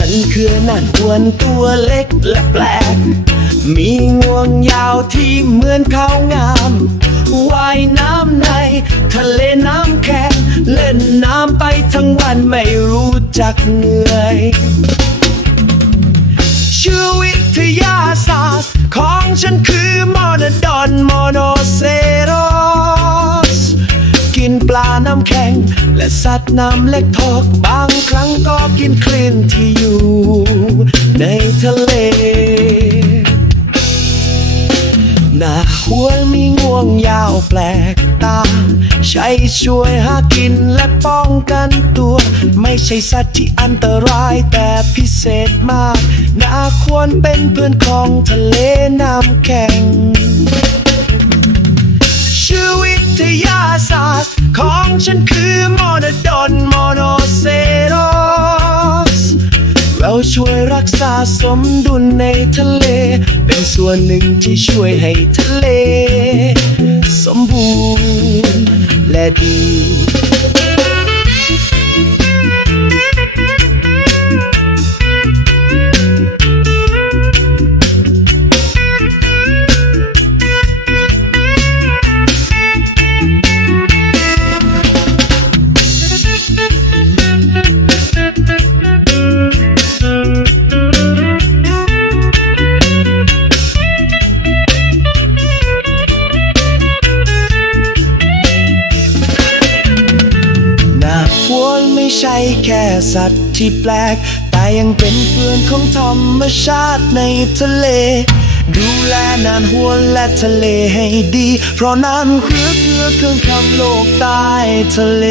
ฉันคือนันอวนตัวเล็กและแปลก มีงวงยาวที่เหมือนเขางามว่ายน้ำใน ทะเลน้ำแข็งเล่นน้ำไปทั้งวันไม่รู้จักเหนื่อยชื่อวิทยาศาสตร์ของฉันคือำแข็ง และสัตว์น้ำเล็กทอกบางครั้งก็กินคลื่นที่อยู่ในทะเลหน้าหัวมีงวงยาวแปลกตา ใช้ช่วยหากินและป้องกันตัว ไม่ใช่สัตว์ที่อันตรายแต่พิเศษมากน่าควรเป็นเพื่อนของทะเลน้ำแข็ง ฉันคือมอนดอนโมโนเซโรสเราช่วยรักษาสมดุลในทะเล เป็นส่วนหนึ่งที่ช่วยให้ทะเล สมบูรณ์และดี ใช่แค่สัตว์ที่แปลก แต่ยังเป็นเพื่อนของธรรมชาติในทะเล ดูแลนานหัวและทะเลให้ดี เพราะนานเรือคือเครื่องคำโลกใต้ทะเล